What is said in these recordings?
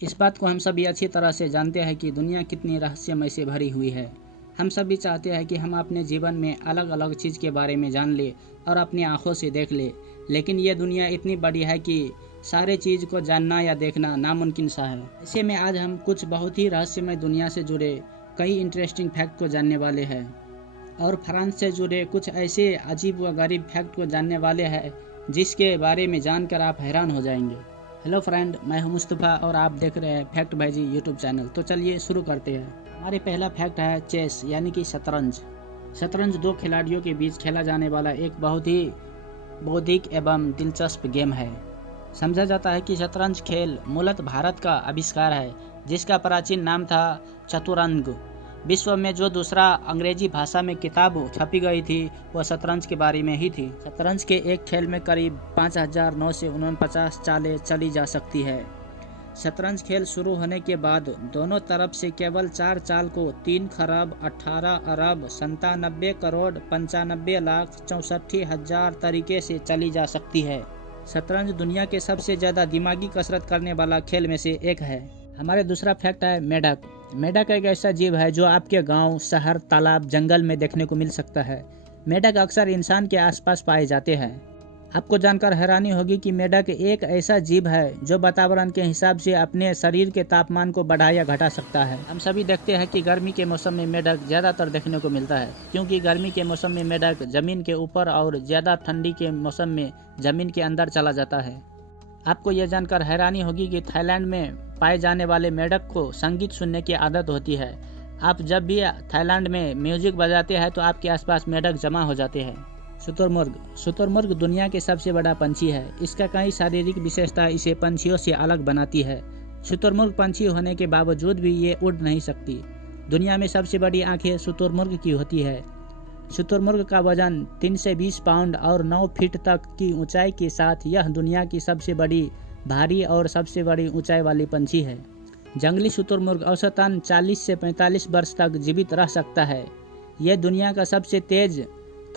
इस बात को हम सभी अच्छी तरह से जानते हैं कि दुनिया कितनी रहस्यमय से भरी हुई है। हम सभी चाहते हैं कि हम अपने जीवन में अलग अलग चीज़ के बारे में जान ले और अपनी आंखों से देख ले, लेकिन ये दुनिया इतनी बड़ी है कि सारे चीज़ को जानना या देखना नामुमकिन सा है। ऐसे में आज हम कुछ बहुत ही रहस्यमय दुनिया से जुड़े कई इंटरेस्टिंग फैक्ट को जानने वाले हैं और फ्रांस से जुड़े कुछ ऐसे अजीब व गरीब फैक्ट को जानने वाले हैं जिसके बारे में जानकर आप हैरान हो जाएंगे। हेलो फ्रेंड, मैं हूं मुस्तफ़ा और आप देख रहे हैं फैक्ट भाईजी यूट्यूब चैनल। तो चलिए शुरू करते हैं। हमारे पहला फैक्ट है चेस यानी कि शतरंज। शतरंज दो खिलाड़ियों के बीच खेला जाने वाला एक बहुत ही बौद्धिक एवं दिलचस्प गेम है। समझा जाता है कि शतरंज खेल मूलतः भारत का आविष्कार है, जिसका प्राचीन नाम था चतुरंग। विश्व में जो दूसरा अंग्रेजी भाषा में किताब छपी गई थी वह शतरंज के बारे में ही थी। शतरंज के एक खेल में करीब 5,949 चालें चली जा सकती है। शतरंज खेल शुरू होने के बाद दोनों तरफ से केवल 4 चाल को 3 खरब 18 अरब 97 करोड़ 95 लाख 64,000 तरीके से चली जा सकती है। शतरंज दुनिया के सबसे ज़्यादा दिमागी कसरत करने वाला खेल में से एक है। हमारे दूसरा फैक्ट है मेंढक। मेंढक एक ऐसा जीव है जो आपके गांव, शहर, तालाब, जंगल में देखने को मिल सकता है। मेंढक अक्सर इंसान के आसपास पाए जाते हैं। आपको जानकर हैरानी होगी कि मेंढक एक ऐसा जीव है जो वातावरण के हिसाब से अपने शरीर के तापमान को बढ़ा या घटा सकता है। हम सभी देखते हैं कि गर्मी के मौसम में मेंढक ज़्यादातर देखने को मिलता है, क्योंकि गर्मी के मौसम में मेंढक जमीन के ऊपर और ज़्यादा ठंडी के मौसम में जमीन के अंदर चला जाता है। आपको यह जानकर हैरानी होगी कि थाईलैंड में पाए जाने वाले मेंढक को संगीत सुनने की आदत होती है। आप जब भी थाईलैंड में म्यूजिक बजाते हैं तो आपके आसपास मेंढक जमा हो जाते हैं। शुतुरमुर्ग। शुतुरमुर्ग दुनिया के सबसे बड़ा पंछी है। इसका कई शारीरिक विशेषता इसे पंछियों से अलग बनाती है। शुतुरमुर्ग पंछी होने के बावजूद भी ये उड़ नहीं सकती। दुनिया में सबसे बड़ी आंखें शुतुरमुर्ग की होती है। शुतुरमुर्ग का वजन 3 से 20 पाउंड और 9 फीट तक की ऊंचाई के साथ यह दुनिया की सबसे बड़ी, भारी और सबसे बड़ी ऊंचाई वाली पंछी है। जंगली शुतुरमुर्ग औसतन 40 से 45 वर्ष तक जीवित रह सकता है। यह दुनिया का सबसे तेज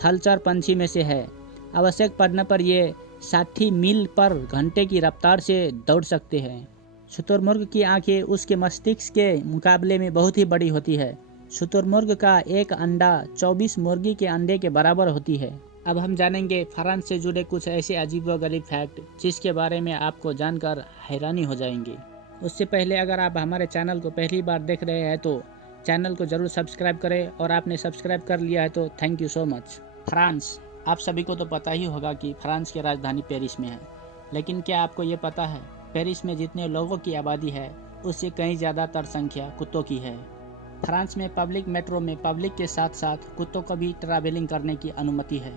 थलचर पंछी में से है। आवश्यक पड़ने पर ये 60 मील पर घंटे की रफ्तार से दौड़ सकते हैं। शुतुरमुर्ग की आंखें उसके मस्तिष्क के मुकाबले में बहुत ही बड़ी होती है। शुतुरमुर्ग का एक अंडा 24 मुर्गी के अंडे के बराबर होती है। अब हम जानेंगे फ्रांस से जुड़े कुछ ऐसे अजीब व गरीब फैक्ट जिसके बारे में आपको जानकर हैरानी हो जाएंगे। उससे पहले अगर आप हमारे चैनल को पहली बार देख रहे हैं तो चैनल को जरूर सब्सक्राइब करें, और आपने सब्सक्राइब कर लिया है तो thank you so much. France, आप सभी को तो पता ही होगा कि फ्रांस की राजधानी पेरिस में है, लेकिन क्या आपको ये पता है पेरिस में जितने लोगों की आबादी है उससे कहीं ज़्यादातर संख्या कुत्तों की है। फ्रांस में पब्लिक मेट्रो में पब्लिक के साथ साथ कुत्तों को भी ट्रैवलिंग करने की अनुमति है।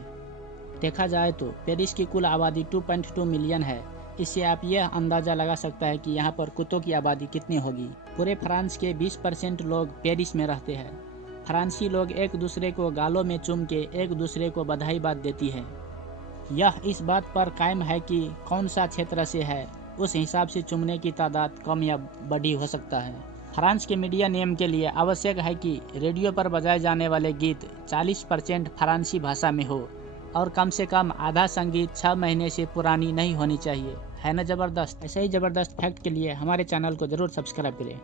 देखा जाए तो पेरिस की कुल आबादी 2.2 मिलियन है। इससे आप यह अंदाज़ा लगा सकता है कि यहाँ पर कुत्तों की आबादी कितनी होगी। पूरे फ्रांस के 20% लोग पेरिस में रहते हैं। फ्रांसीसी लोग एक दूसरे को गालों में चूम के एक दूसरे को बधाई बात देती है। यह इस बात पर कायम है कि कौन सा क्षेत्र से है, उस हिसाब से चूमने की तादाद कम या बड़ी हो सकता है। फ्रांस के मीडिया नियम के लिए आवश्यक है कि रेडियो पर बजाए जाने वाले गीत 40% फ्रांसीसी भाषा में हो और कम से कम आधा संगीत 6 महीने से पुरानी नहीं होनी चाहिए। है ना ज़बरदस्त? ऐसे ही ज़बरदस्त फैक्ट के लिए हमारे चैनल को ज़रूर सब्सक्राइब करें।